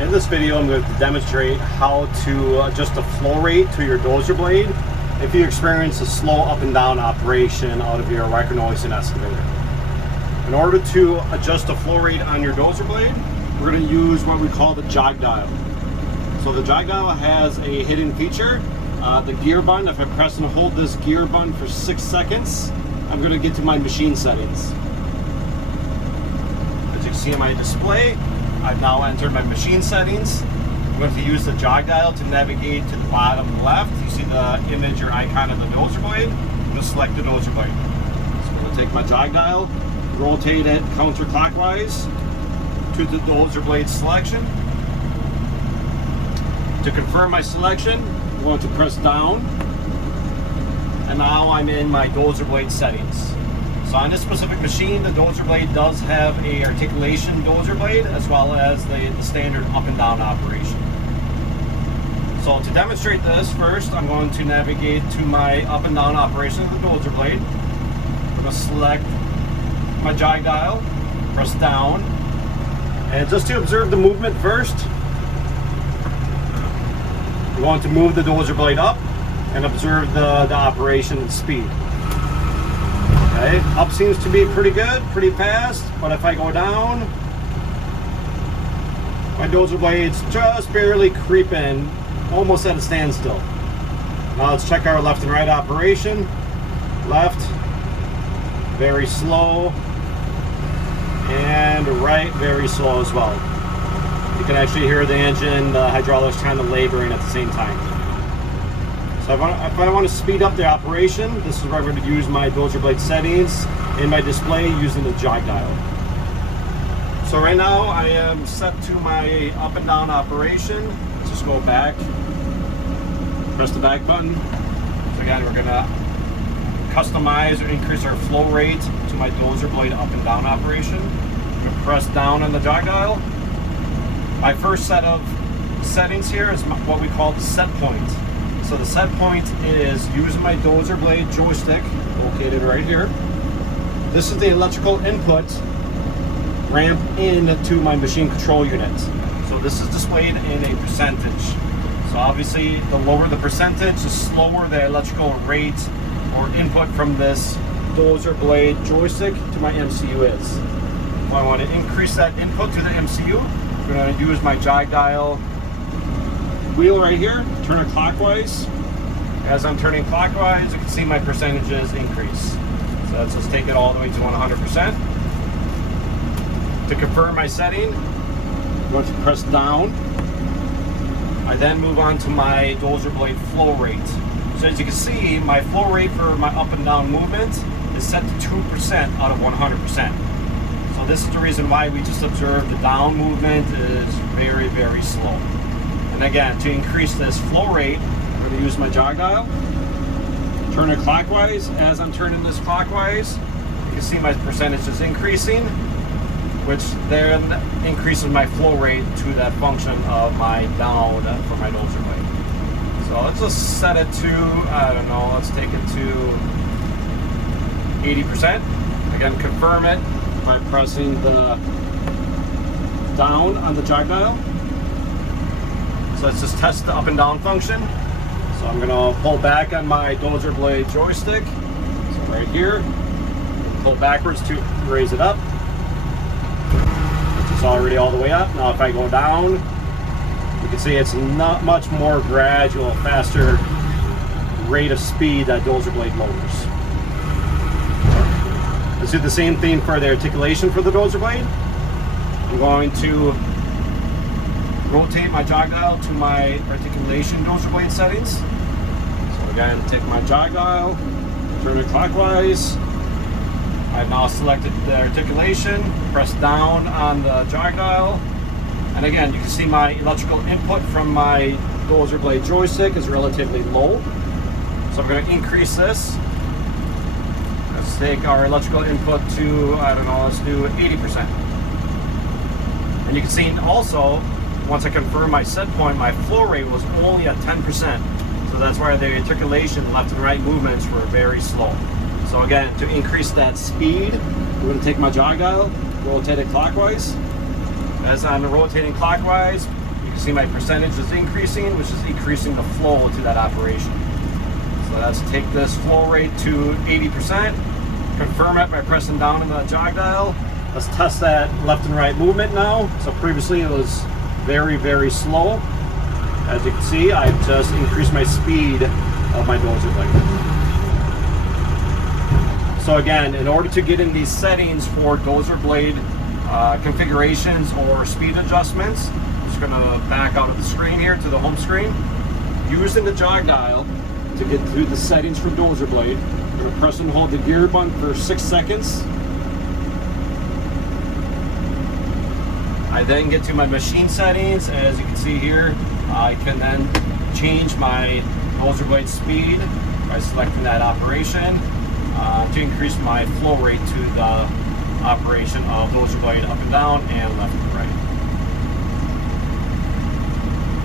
In this video, I'm going to demonstrate how to adjust the flow rate to your dozer blade if you experience a slow up and down operation out of your Wacker Neuson excavator. In order to adjust the flow rate on your dozer blade, we're going to use what we call the jog dial. So the jog dial has a hidden feature. The gear button, if I press and hold this gear button for 6 seconds, I'm going to get to my machine settings. As you can see on my display, I've now entered my machine settings. I'm going to use the jog dial to navigate to the bottom left. You see the image or icon of the dozer blade. I'm going to select the dozer blade. So I'm going to take my jog dial, rotate it counterclockwise to the dozer blade selection. To confirm my selection, I'm going to press down, and now I'm in my dozer blade settings. So on this specific machine, the dozer blade does have a articulation dozer blade as well as the standard up and down operation. So to demonstrate this, first I'm going to navigate to my up and down operation of the dozer blade. I'm going to select my jog dial, press down, and just to observe the movement first, I'm going to move the dozer blade up and observe the operation and speed. Okay, up seems to be pretty good, pretty fast, but if I go down, my dozer blade's just barely creeping, almost at a standstill. Now let's check our left and right operation. Left, very slow, and right, very slow as well. You can actually hear the engine, the hydraulics kind of laboring at the same time. So if I want to speed up the operation, this is where I'm going to use my dozer blade settings in my display using the jog dial. So right now I am set to my up and down operation. Let's just go back, press the back button. So again, we're going to customize or increase our flow rate to my dozer blade up and down operation. I'm going to press down on the jog dial. My first set of settings here is what we call the set point. So the set point is using my dozer blade joystick, located right here. This is the electrical input ramp into my machine control unit. So this is displayed in a percentage. So obviously the lower the percentage, the slower the electrical rate or input from this dozer blade joystick to my MCU is. If I want to increase that input to the MCU, I'm going to use my jog dial wheel right here, turn it clockwise. As I'm turning clockwise, you can see my percentages increase. So let's just take it all the way to 100%. To confirm my setting, I'm going to press down. I then move on to my dozer blade flow rate. So as you can see, my flow rate for my up and down movement is set to 2% out of 100%. So this is the reason why we just observed the down movement is very, very slow. And again, to increase this flow rate, I'm going to use my jog dial, turn it clockwise. As I'm turning this clockwise, you can see my percentage is increasing, which then increases my flow rate to that function of my down for my dozer blade. So let's just set it to, I don't know, let's take it to 80%. Again, confirm it by pressing the down on the jog dial. So let's just test the up and down function. So I'm going to pull back on my dozer blade joystick. So right here, pull backwards to raise it up. It's already all the way up. Now if I go down, you can see it's not much more gradual, faster rate of speed that dozer blade lowers. Let's do the same thing for the articulation for the dozer blade. I'm going to rotate my jog dial to my articulation dozer blade settings. So again, take my jog dial, turn it clockwise. I've now selected the articulation, press down on the jog dial. And again, you can see my electrical input from my dozer blade joystick is relatively low. So I'm going to increase this. Let's take our electrical input to, I don't know, let's do 80%. And you can see also, once I confirm my set point, my flow rate was only at 10%. So that's why the articulation, left and right movements were very slow. So again, to increase that speed, I'm going to take my jog dial, rotate it clockwise. As I'm rotating clockwise, You see my percentage is increasing, which is increasing the flow to that operation. So let's take this flow rate to 80%, confirm it by pressing down on the jog dial. Let's test that left and right movement now. So previously it was very, very slow. As you can see, I've just increased my speed of my dozer blade. So again, in order to get in these settings for dozer blade configurations or speed adjustments, I'm just gonna back out of the screen here to the home screen. Using the jog dial to get through the settings for dozer blade, I'm gonna press and hold the gear button for 6 seconds. I then get to my machine settings. As you can see here, I can then change my dozer blade speed by selecting that operation to increase my flow rate to the operation of dozer blade up and down and left and right.